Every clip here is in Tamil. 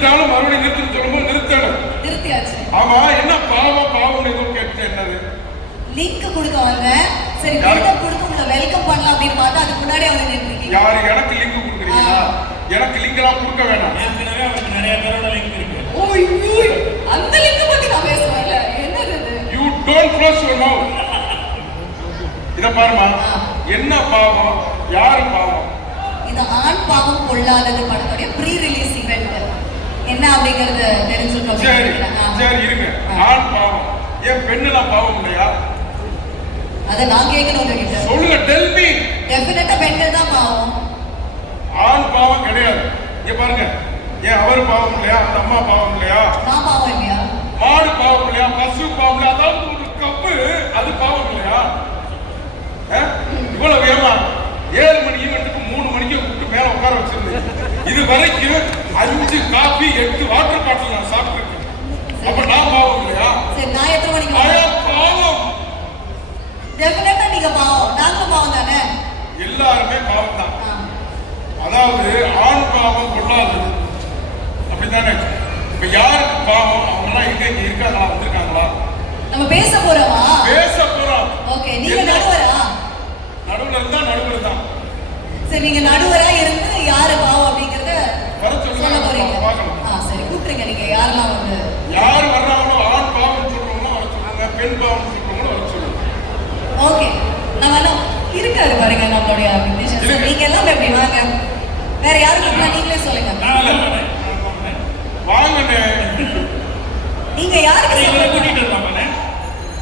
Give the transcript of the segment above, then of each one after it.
நிறுத்திட்டாலும் மறுபடியும் நிறுத்துன்னு சொல்லும்போது நிறுத்தணும். நிறுத்தியாச்சு. ஆமா என்ன பாவம் பாவம் ஏதோ கேட்டு என்னது? லிங்க் கொடுக்க வந்தேன் சரி? பில்டப் கொடுத்து உங்களை வெல்கம் பண்ணலாம் அப்படின்னு பார்த்தா அதுக்கு முன்னாடி அவங்க நின்றுருக்கீங்க யாரு? எனக்கு லிங்க் கொடுக்குறீங்களா? எனக்கு லிங்க் எல்லாம் கொடுக்க வேணாம். ஏற்கனவே அவருக்கு நிறைய பேரோட லிங்க் இருக்கு. ஓ ஐயோ, அந்த லிங்க் பத்தி நான் பேச வரல என்னது இது? You don't close your mouth இத பாருமா. என்ன பாவம்? யாரு பாவம்? இது ஆண் பாவம் கொள்ளாதது படத்துடைய ப்ரீ ரிலீஸ் ஈவெண்ட் என்ன அப்படிங்கறது தெரிஞ்சுக்கணும் சரி. சரி இருங்க. ஆண் பாவம். ஏன் பெண்ணுலாம் பாவம் இல்லையா? அதை நான் கேட்கணும் உங்ககிட்ட. சொல்லுங்க டெல் மீ டெஃபினட்டா பெண்கள் தான் பாவம். ஆண் பாவம் கிடையாது. இங்க பாருங்க. ஏன் அவர் பாவம் இல்லையா? அந்த அம்மா பாவம் இல்லையா? நான் பாவம் இல்லையா? மாடு பாவம் இல்லையா? பசு பாவம் இல்லையா? அதாவது ஒரு கப்பு அது பாவம் இல்லையா? இவ்வளவு வேமா ஏழு மணி ஈவெண்ட்டுக்கு மூணு மணிக்கு கூப்பிட்டு மேல உட்கார வச்சிருந்தேன் இது வரைக்கும் அஞ்சு காபி எட்டு வாட்டர் பாட்டில் நான் சாப்பிட்டுருக்கேன். அப்ப நான் பாவம் இல்லையா? சரி நான் எத்தனை மணிக்கு பாவம். டெஃபினட்டா நீங்க பாவம். நாங்களும் பாவம் தானே? எல்லாருமே பாவம் தான். அதாவது ஆண் பாவம் கொள்ளாது அப்படித்தானே? இப்ப யாருக்கு பாவம்? அவங்க எல்லாம் எங்க இங்க இருக்காங்களா? வந்திருக்காங்களா? நம்ம பேச போறோமா? பேச போறோம். ஓகே நீங்க? நடுவரா? நடுவுல இருந்தா நடுவுல தான். சரி நீங்க நடுவரா இருந்து யாரு பாவம் அப்படிங்கறத வர சொல்லுங்க, சொல்ல போறீங்க பார்க்கலாம். ஆ சரி கூப்பிட்டுருங்க நீங்க யாரெல்லாம் வந்து? யார் வர்றாங்களோ ஆண் பாவம் சொல்றவங்களோ வர சொல்லுங்க பெண் பாவம் சொல்றவங்களோ வர சொல்லுங்க. ஓகே. நம்ம எல்லாம் இருக்காரு பாருங்க நம்மளுடைய விக்னேஷன். நீங்க எல்லாம் எப்படி வாங்க. வேற யாரும் கூப்பிட்டா நீங்களே சொல்லுங்க. வாங்கண்ணே நீங்க யாருக்கு கூட்டிட்டு வரலாமாண்ணே?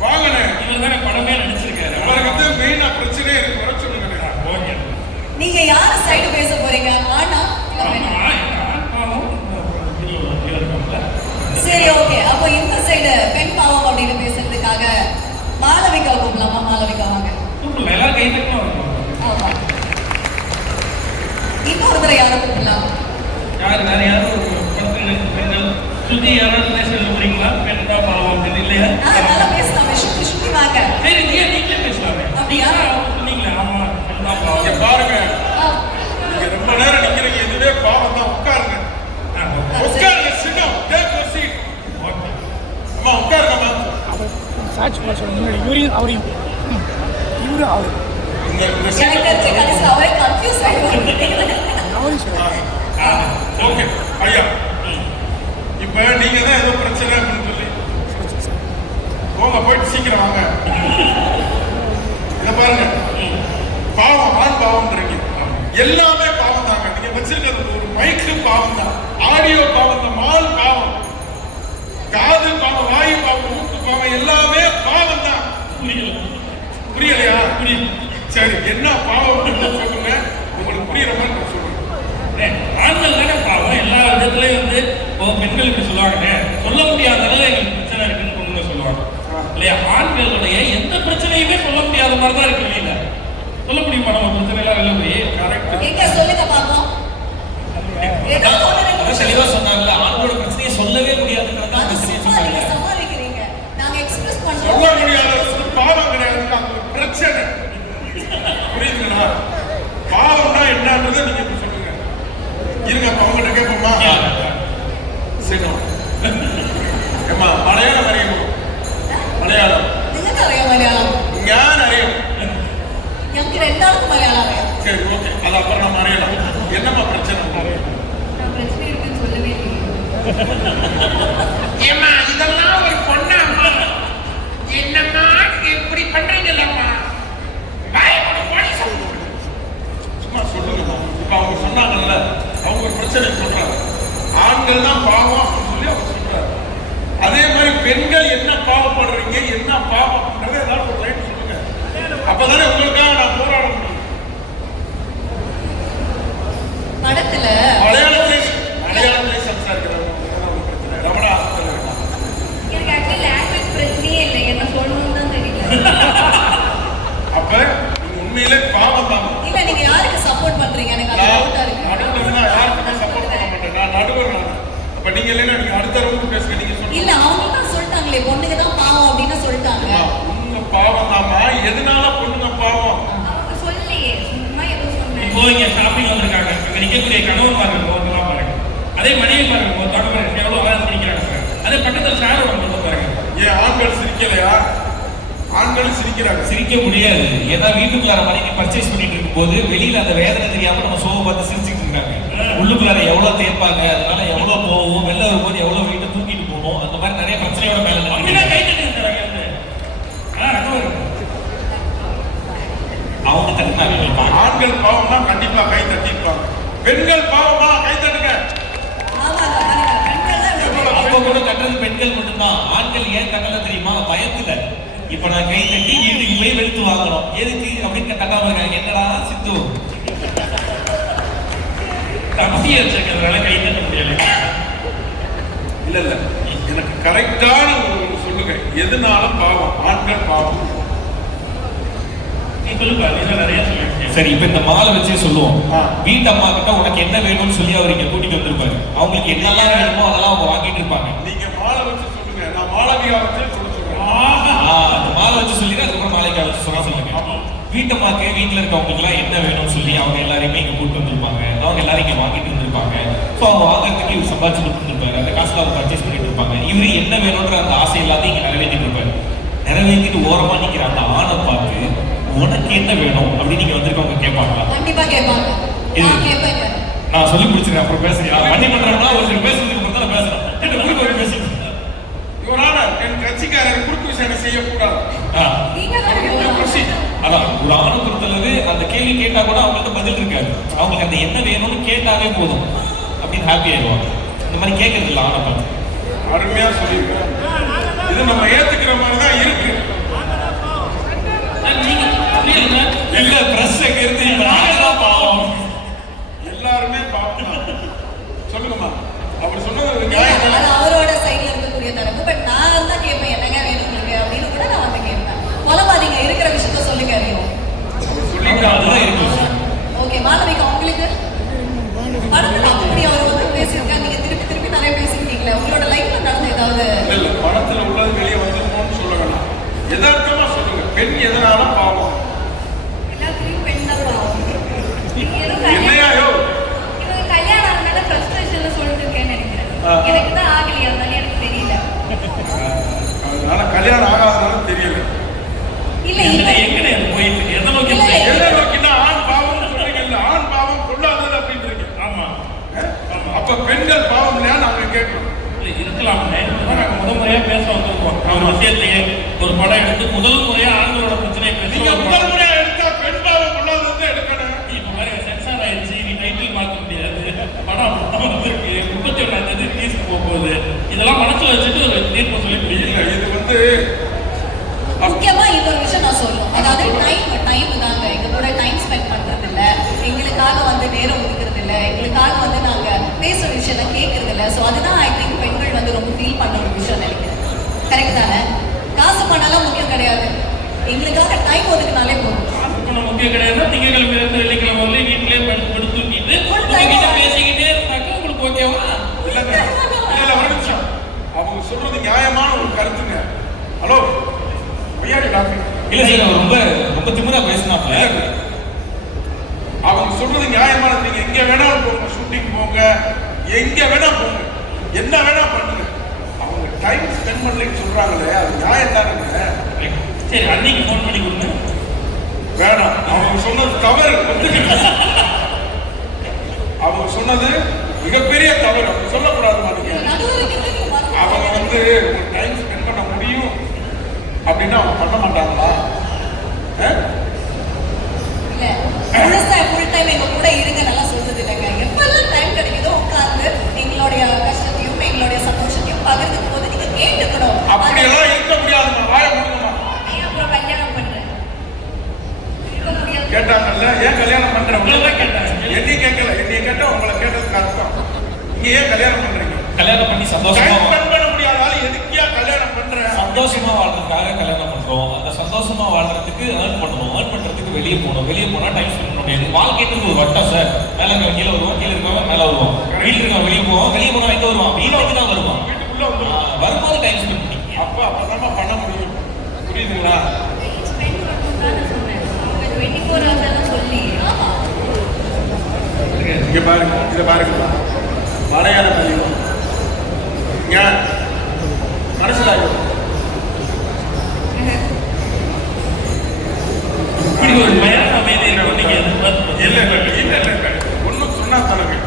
வாங்கண்ணே இவர் தானே படமே நடிச்சிருக்காரு. இவருக்கு வந்து மெயினா பிரச்சனையே இருக்கு. வர சொல்லுங்க ஓகே. நீங்க யார் சைடு பேச போறீங்க ஆனா இல்ல ஆமா, பெண்ணா? என்ன பாவம்? இது ஒரு இருக்கோம்ல. சரி ஓகே அப்போ இந்த சைடு பெண் பாவம் அப்படின்னு பேசுறதுக்காக மாளவிகா கூப்பிடலாமா மாளவிகா வாங்க. ஆமா. இன்னொருத்தரை யாரை கூப்பிடலாம்? யார் வேற யாரும் பெண்கள் சுத்தி யாராவது பேச விரும்புறீங்களா பெண் தான் பாவம் அப்படின்னு இல்லையா? ஆ நல்லா பேசலாமே. சுத்தி சுத்தி வாங்க. சரி நீங்க நீங்களே பேசலாமே. அப்படியா? சொன்னீங்களே ஆமா பெண் தான் இங்க பாவம் பாருங்க ஆ, நீங்க ரொம்ப நேரம் நிக்கிறீங்க இதுவே பாவம் தான் உட்காருங்க ஆ, ஓகே. உட்காருங்க சின்னம் டேக் ஒரு சீட் ஓகே. அம்மா உட்காருங்கம்மா அவர் சாட்சி பண்ண சொல்ல முன்னாடி இவரையும் அவரையும் ம். இவரும் அவர். இந்த ஓகே. ஐயா இப்ப நீங்க தான் ஏதோ பிரச்சனை அப்படின்னு சொல்லி. போங்க போயிட்டு சீக்கிரம் வாங்க. இத பாருங்க. பாவம் ஆண் பாவம்ன்றீங்க எல்லாமே பாவம் தாங்க. நீங்க வச்சிருக்கிறது ஒரு மைக்கு பாவம் தான். ஆடியோ பாவம் தான். மால் பாவம். காது பாவம் வாயு பாவம் மூக்கு பாவம் எல்லாமே புரியலையா? புரிய சரி என்ன பாவம் சொல்லுங்க. இல்லையே ஏம்மா இதெல்லாம் ஒரு பொண்ணாம்மா என்னம்மா நீங்க இப்படி பண்றீங்கல்லம்மா பயப்பட போலீஸ் சும்மா சொல்லுங்கம்மா இப்ப அவங்க சொன்னாங்கல்ல அவங்க ஒரு பிரச்சனை சொல்றாங்க ஆண்கள் தான் பாவம் அப்படின்னு சொல்லி அவங்க சொல்றாங்க அதே மாதிரி பெண்கள் என்ன பாவப்படுறீங்க என்ன பாவம்ன்றது ஏதாவது ஒரு லைன் சொல்லுங்க அப்பதானே உங்களுக்காக நான் போராட முடியும் படத்துல மலையாளத்திலே மலையாளத்திலே சம்சாரிக்கிறவங்க ஒரு பிரச்சனை ரமணா ஆஸ்பத்திரி எனக்கு ஆக்சுவலி லாங்குவேஜ் பிரச்சனையே இல்லை என்ன சொல்லணும்னு தான் தெரியல அப்ப நீங்க உண்மையிலே பாவம் தான் இல்ல நீங்க யாருக்கு சப்போர்ட் பண்றீங்க எனக்கு அது டவுட்டா இருக்கு நடுவில் இருந்தா யாருக்குமே சப்போர்ட் பண்ண மாட்டேன் நான் நடுவர் நான் அப்ப நீங்க இல்லைன்னா நீங்க அடுத்த ரவுண்டு பேசுங்க நீங்க இல்ல சொல்லுங்க அவங்க தான் சொல்லிட்டாங்களே பொண்ணுங்க தான் பாவம் அப்படின்னு சொல்லிட்டாங்க உங்க பாவம் தாமா எதனால பொண்ணுங்க பாவம் அவங்க சொல்லலையே சும்மா ஏதோ சொன்னேன் இப்போ இங்க ஷாப்பிங் வந்திருக்காங்க இங்க நிக்கக்கூடிய கணவன்மார்கள் முகத்தெல்லாம் பாருங்க அதே மனைவி பாருங்க ஒரு தொடர்பு எவ்வளவு அழகா சிரிக்கிறாங்க பாருங்க. அதே பக்கத்துல ஷேரோட முகத்தை பாருங்க ஏன் ஆண்கள் சிரிக்கலையா? ஆண்கள் சிரிக்கிறாங்க. சிரிக்க முடியாது. ஏன்னா வீட்டுக்குள்ளார மனைவி பர்ச்சேஸ் பண்ணிட்டு இருக்கும்போது வெளியில அந்த வேதனை தெரியாம நம்ம சோவை பார்த்து சிரிச்சுட்டு இருக்காங்க. உள்ளுக்குள்ளார எவ்வளவு தேய்ப்பாங்க அதனால எவ்வளவு போகும் வெளில வரும்போது எவ்வளவு வீட்டை தூக்கிட்டு போகணும் அந்த மாதிரி நிறைய பிரச்சனையோட மேல அவங்க தட்டினாங்க ஆண்கள் பாவம்னா கண்டிப்பா கை தட்டிருப்பாங்க பெண்கள் பாவமா கை தட்டுங்க. அப்ப கூட கட்டுறது பெண்கள் மட்டும்தான் ஆண்கள் ஏன் கட்டல தெரியுமா? பயத்துல. இப்ப நான் கை தட்டி வீட்டுக்கு போய் வெளுத்து வாங்கணும். எதுக்கு? அப்படின்னு கட்டாம இருக்காங்க என்னடா சித்து? தம்பி வச்சிருக்கிறதுனால கை தட்ட முடியல. இல்ல இல்ல. எனக்கு கரெக்டான ஒரு சொல்லுங்க. எதுனாலும் பாவம். ஆண்கள் பாவம். சரி இப்ப இந்த மாலை வச்சே சொல்லுவோம். வீட்டு அம்மா கிட்ட உனக்கு என்ன வேணும்னு சொல்லி அவர் இங்க கூட்டிட்டு வந்திருப்பாரு. அவங்களுக்கு என்னெல்லாம் வேணுமோ அதெல்லாம் அவங்க வாங்கிட்டு இருப்பாங்க. நீங்க மாலை வச்சு மாளவியா வச்சு சொல்ல மாலை சொல்லி அதுக்கப்புறம் மாலைக்கா வச்சு சொன்னா சொல்லுங்க. வீட்டம்மாக்கு வீட்டுல இருக்கவங்களுக்கு எல்லாம் என்ன வேணும்னு சொல்லி அவங்க எல்லாரையுமே இங்க கூட்டு வந்திருப்பாங்க. அவங்க எல்லாரும் இங்க வாங்கிட்டு இருந்திருப்பாங்க சோ அவங்க வாங்குறதுக்கு இவர் சம்பாதிச்சு கொடுத்துருப்பாரு. அந்த காசுல அவங்க பர்ச்சேஸ் பண்ணிட்டு இருப்பாங்க. இவரு என்ன வேணும்ன்ற அந்த ஆசை எல்லாத்தையும் இங்க நிறைவேற்றிட்டு இருப்பாரு. நிறைவேற்றிட்டு ஓரமா நிக்கிற அந்த ஆணை பார்த்து உனக்கு என்ன வேணும்? அப்படின்னு நீங்க வந்திருக்கவங்க கேட்பாங்களா? கண்டிப்பா கேட்பாங்க. நான் கேட்பேங்க நான் சொல்லி முடிச்சிருக்கேன் அப்புறம் பேசுறேன். பண்ணி பண்றோம்னா ஒருத்தர் பேசுறதுக்கு அப்புறம் தான் பேசுறேன் என்ன குறுக்க ஒரு பேசிட்டு இவரான என் கட்சிக்காரர் குறுக்கு விசாரணை செய்யக்கூடாது ஆ நீங்க தான் Proceed. அதான் ஒரு ஆணை பொறுத்தளவு அந்த கேள்வி கேட்டா கூட அவங்களுக்கு பதில் இருக்காது. அவங்களுக்கு அந்த என்ன வேணும்னு கேட்டாவே போதும். அப்படின்னு ஹாப்பி ஆயிடுவாங்க. இந்த மாதிரி கேட்கறது இல்லை ஆணை பார்த்து அருமையா சொல்லியிருக்காரு இது நம்ம ஏத்துக்கிற மாதிரி தான் இருக்கு. இல்ல பிரஸ் எங்க இருந்து இப்ப நாங்க தான் பாவம் எல்லாருமே பாவம் தான். சொல்லுங்கம்மா அவர் சொன்னது ஒரு இல்ல, நியாயம் தானே? அது அவரோட சைடுல இருக்கக்கூடிய தரப்பு பட் நான் தான் கேட்பேன் என்னங்க வேணும் உங்களுக்கு அப்படின்னு கூட நான் வந்து கேட்பேன் குழப்பாதீங்க இருக்கிற விஷயத்த சொல்லுங்க அறியும் அவர் சொல்லிட்டாரு அதுதான் இருக்கு விஷயம். ஓகே மாளவிகா உங்களுக்கு படத்துல அப்படி அவர் வந்து பேசியிருக்காரு நீங்க திருப்பி திருப்பி நிறைய பேசியிருக்கீங்களே உங்களோட லைஃப்ல நடந்த ஏதாவது இல்ல, இல்ல பணத்துல உள்ளது வெளியே வந்துருமோன்னு சொல்ல வேணாம் எதார்த்தமா சொல்லுங்க. பெண் எதனால பாவம்? எல்லாத்துலயும் பெண் தான் பாவம். நீங்க ஏதோ என்னையா கல்யாணம் யோ இவங்க கல்யாணம் ஆனதுனால ஃப்ரஸ்ட்ரேஷன்ல சொல்லிட்டு இருக்கேன்னு நினைக்கிறேன். ஆ. எனக்கு தான் ஆகலையா? அதனால எனக்கு தெரியல. அதனால கல்யாணம் ஆகாதனால தெரியல. இல்ல எங்கடே அது போயிட்டு? எதை நோக்கி இல்ல, இல்ல. எதை? நோக்கினா ஆண் பாவம்னு சொல்றீங்கல்ல ஆண் பாவம் கொள்ளாதது அப்படின்றீங்க. ஆமா. அஹ்? அப்ப பெண்கள் பாவம் இல்லையா நாங்க கேட்கிறோம் நாங்க முதல் முறையா பேச வந்திருக்கோம். ஒரு விஷயத்தையே ஒரு படம் எடுத்து முதல் முறையா ஆண்களோட நீங்க ஒரு முதல். முறையா எடுத்தா பெண் பாவம் கொள்ளாதது எடுக்கணும் இப்ப ஆயிடுச்சு. இனி title மாத்த முடியாது. படம் அப்படித்தான் வந்திருக்கு. 31ஆம் தேதி release போக போகுது. இதெல்லாம் மனசுல வச்சுட்டு ஒரு தீர்ப்பு சொல்லி முடியல இது வந்து முக்கியமா இன்னொரு விஷயம் நான் சொல்லணும் அதாவது டைம் டைம் தாங்க எங்க கூட டைம் ஸ்பெண்ட் பண்றது இல்ல எங்களுக்காக வந்து நேரம் ஒதுக்குறது இல்ல எங்களுக்காக வந்து நாங்க பேசுற விஷயம் கேட்கறது இல்ல சோ அதுதான் ஐ திங்க் பெண்கள் வந்து ரொம்ப ஃபீல் பண்ண ஒரு விஷயம் நினைக்கிறேன் கரெக்ட் தானே காசு பணம்லாம் முக்கியம் கிடையாது. எங்களுக்காக டைம் ஒதுக்குனாலே போதும். முக்கியம் கிடையாது திங்கக்கிழமை இருந்து வெள்ளிக்கிழமை படுத்து படுத்து தூங்கிட்டு உங்ககிட்ட பேசிக்கிட்டே இருந்தாக்க உங்களுக்கு ஓகேவா இல்ல இல்ல. ஒரு நிமிஷம். அவங்க சொல்றது நியாயமான ஒரு கருத்துங்க. ஹலோ ஐயாடி டாக்டர் இல்ல சார் ரொம்ப ரொம்ப திமிரா பேசினாப்ல அவங்க சொல்றது நியாயமானது நீங்க எங்க வேணாலும் போங்க ஷூட்டிங் போங்க. எங்க வேணா போங்க. என்ன வேணா பண்ணுங்க. அவங்க டைம் ஸ்பெண்ட் பண்ணலன்னு சொல்றாங்களே அது நியாயம் சரி அன்னைக்கு ஃபோன் பண்ணி கொடுங்க. வேணாம். அவங்க சொன்னது தவறு. அவங்க சொன்னது மிகப்பெரிய தவறு. சொல்லக்கூடாது மறந்து அவங்க வந்து டைம் ஸ்பெண்ட் பண்ண முடியும் அப்படின்னா அவங்க பண்ண மாட்டாங்களா? ஃபுல் டைம் எங்க கூட இருங்க நல்லா சொல்றது இல்லைங்க. எப்பெல்லாம் டைம் கிடைக்குதோ உட்கார்ந்து எங்களுடைய கஷ்டத்தையும் எங்களுடைய சந்தோஷத்தையும் பகிர்ந்துக்கும் போது நீங்க கேட்டுக்கணும். அப்படியெல்லாம் இருக்க முடியாதுமா வாய முடியுமா நீ அப்புறம் கல்யாணம் பண்றேன் இருக்க முடியாது கேட்டாங்கல்ல? ஏன் கல்யாணம் பண்ற உங்களை தான் கேட்டாங்க. என்னைய கேட்கல. என்னைய கேட்டா உங்களை கேட்டதுக்கு அர்த்தம். நீங்க ஏன் கல்யாணம் பண்றீங்க? கல்யாணம் பண்ணி சந்தோஷமா பண்ண முடியாதால எதுக்கியா கல்யாணம் பண்ற? சந்தோஷமா வாழ்றதுக்காக கல்யாணம் பண்றோம். அந்த சந்தோஷமா வாழ்றதுக்கு ஏர்ன் பண்ணணும். ஏர்ன் பண்றதுக்கு வெளியே போகணும். வெளியே போனா டைம் ஸ்பெண்ட் பண்ண முடியாது. வாழ்க்கைன்றது ஒரு வட்டம் சார் மேல கீழே வருவான் கீழே இருக்கவன் மேல வருவான். வீட்டுல இருக்கவன் வெளியே போவான் வெளியே போனா எங்க வருவான். வீடு வந்து தான் வருவான். வரும்போது டைம் ஸ்பெண்ட் பண்ணிக்க அப்ப அப்பதான் பண்ண முடியும். புரியுதுங்களா ஸ்பெண்ட் பண்ணணும் தானே சொன்னேன் அவங்க டுவெண்ட்டி ஃபோர் ஹவர்ஸ் எல்லாம் சொல்லி ஆமா இங்கே பாருங்க இதை பாருங்க. மலையாளம் அதிகம் மனசுல மனசிலாகும் இப்படி ஒரு மயான அமைதியை நீங்கள் இல்லை இல்லை இல்லை இல்லை. ஒன்றும் சொன்னா தலைமை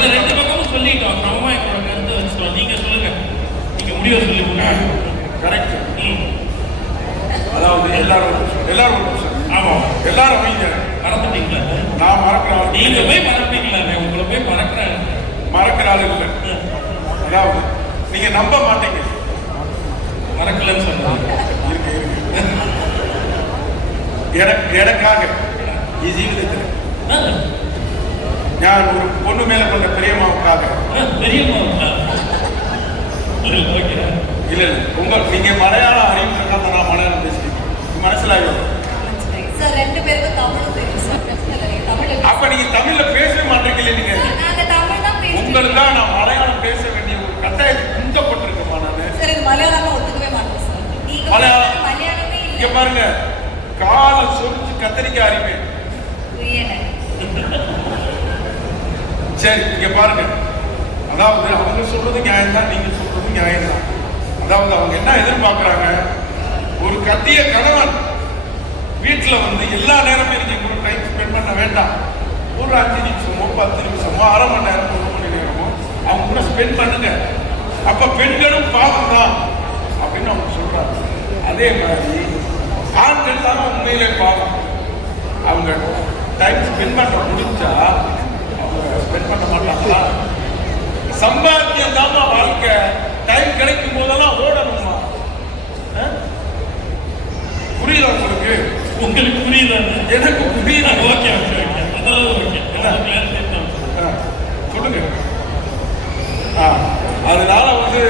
இல்ல ரெண்டு பக்கமும் சொல்லிட்டோம். சமமா எங்களோட கருத்தை வச்சுட்டோம் நீங்க சொல்லுங்க. நீங்க முடிவை சொல்லி கரெக்ட். அதாவது எல்லாரும் எல்லாரும். ஆமா. எல்லாரும் அமைங்க மறந்துட்டீங்களா? நான் மறக்கிற ஆள் நீங்க போய் மறப்பீங்களா? உங்களை போய் மறக்கிறேன் மறக்கிற ஆள் இல்லை. அதாவது நீங்க நம்ப மாட்டீங்க. மறக்கலன்னு சொன்னாங்க. இருக்கு இருக்கு. எனக்கு எனக்காக ഈ நான் ஒரு பொண்ணு மேல கொண்ட பெரியம்மாவுக்காக? இல்ல ரொம்ப நீங்க மலையாளம் அறிவு இருக்கா நான் மலையாளம் பேசுறீங்க மனசிலாகும் அப்ப நீங்க தமிழ்ல பேசவே மாட்டீங்கல்ல நீங்க? உங்களுக்கு தான் நான் மலையாளம் பேச வேண்டிய ஒரு கட்டாயத்துக்கு குந்தப்பட்டிருக்கேமா நான்? மலையாளம் ஒத்துக்கவே மாட்டேன் மலையாளம். இங்க பாருங்க. காலை சொரிச்சு கத்திரிக்காய் அறிவேன் சரி இங்க பாருங்க. அதாவது அவங்க சொல்றது நியாயம் தான் நீங்க சொல்றது நியாயம் தான் அதாவது அவங்க என்ன எதிர்பார்க்கிறாங்க? ஒரு கத்திய கணவன் வீட்டுல வந்து எல்லா நேரமும் நீங்க கூட டைம் ஸ்பெண்ட் பண்ண வேண்டாம். ஒரு அஞ்சு நிமிஷமோ பத்து நிமிஷமோ அரை மணி நேரம் ஒரு மணி நேரமோ அவங்க கூட ஸ்பெண்ட் பண்ணுங்க. அப்ப பெண்களும் பாவம் தான் அப்படின்னு அவங்க சொல்றாங்க. அதே மாதிரி ஆண்கள் தான் உண்மையிலே பாவம். அவங்க டைம் ஸ்பெண்ட் பண்ண முடிஞ்சா ஸ்பெண்ட் பண்ண மாட்டாங்களா? சம்பாத்தியம் தாமா வாழ்க்கை. டைம் கிடைக்கும் போதெல்லாம் ஓடணுமா அஹ்? புரியுதா உங்களுக்கு? உங்களுக்கு புரியுதா? எனக்கு புரியுது? ஓகே ஓகே அதெல்லாம் ஓகே சொல்லுங்க. அதனால வந்து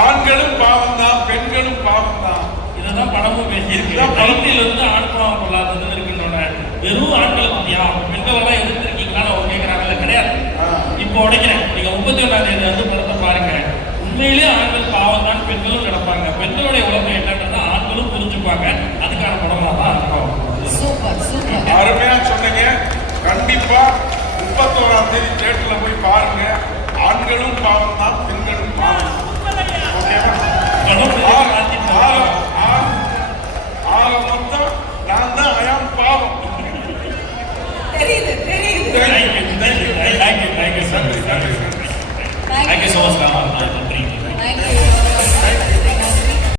ஆண்களும் பாவம் தான் பெண்களும் பாவம் தான் இதுதான் படமும் பேசியிருக்கு. வந்து ஆண் பாவம் கொள்ளாததுன்னு இருக்கின்றன வெறும் ஆண்கள் பத்தியா பெண்கள் எல்லாம் எதிர்த்திருக்கீங்களான்னு அவங்க ஆ. இப்போ உடைக்கிறேன். நீங்க முப்பத்தி ஒன்றாம் தேதி வந்து படத்தை பாருங்க. உண்மையிலே ஆண்கள் பாவம் தான் பெண்களும் கிடப்பாங்க பெண்களுடைய உலகம் என்னன்றதை ஆண்களும் புரிஞ்சுப்பாங்க. அதுக்கான படமா தான் இருக்கும். Super super. அருமையா சொன்னீங்க. கண்டிப்பா முப்பத்தோராம் தேதி தேட்டர்ல போய் பாருங்க. ஆண்களும் பாவம் தான் பெண்களும் பாவம். ஓகேவா? Thank you so much, Rama. Thank you.